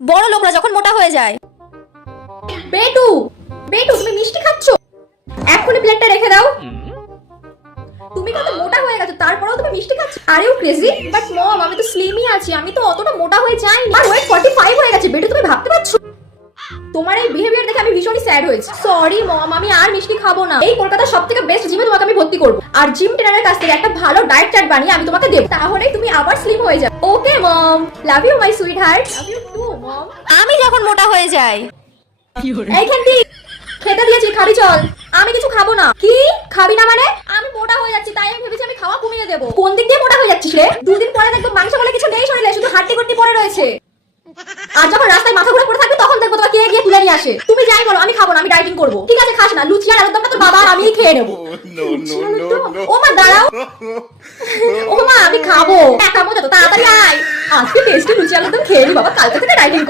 বড় লোকরা যখন মোটা হয়ে যায়। বেটু, বেটু তুমি মিষ্টি খাচ্ছ? এক্ষুনি প্লেটটা রেখে দাও। তুমি কত মোটা হয়ে গেছো, তারপরেও তুমি মিষ্টি খাচ্ছ? Are you crazy? But mom, আমি তো স্লিমই আছি, আমি তো অতটা মোটা হয়ে যাইনি। আর ওয়েট 45 হয়ে গেছে। বেটু তুমি ভাবতে পারছো? তোমার এই বিহেভিয়ার দেখে আমি ভীষণই স্যাড হয়েছি। সরি মম, আমি আর মিষ্টি খাবো না। এই কলকাতার সবথেকে বেস্ট জিমে তোমাকে আমি ভর্তি করব, আর জিম ট্রেনারের কাছ থেকে একটা ভালো ডায়েট চার্ট বানিয়ে আমি তোমাকে দেব, তাহলেই তুমি আবার স্লিম হয়ে যাবে। Okay mom, love you my sweet heart. Love you too mom. আমি যখন মোটা হয়ে যাই। এইখানটি খেতে দিয়েছি, খাবি চল। আমি কিছু খাবো না। কি খাবি না মানে? আমি মোটা হয়ে যাচ্ছি, তাই আমি ভেবেছি আমি খাওয়া কমিয়ে দেবো। কোন দিক দিয়ে মোটা হয়ে যাচ্ছিস রে? দুদিন পরে দেখবো মাংস বলে কিছু নেই শরীরে, শুধু হাড্ডি গুড্ডি পড়ে রয়েছে। আর যখন রাস্তায় মাথা ঘুরে পড়ে থাকবে তখন দেখবো তোমাকে কে গিয়ে তুলে নিয়ে আসে। তুমি যাই বলো, আমি খাবো না, আমি ডাইটিং করবো। ঠিক আছে খাস না, লুচি আর আলুর দমটা তোর বাবা আর আমিই খেয়ে নেবো। ও মা দাঁড়াও, ও মা আমি খাবো। হ্যাঁ খাবো, যত তাড়াতাড়ি আয়। আজকে টেস্টি লুচি আলুর দম খেয়ে নি বাবা, কালকে থেকে ডাইটিং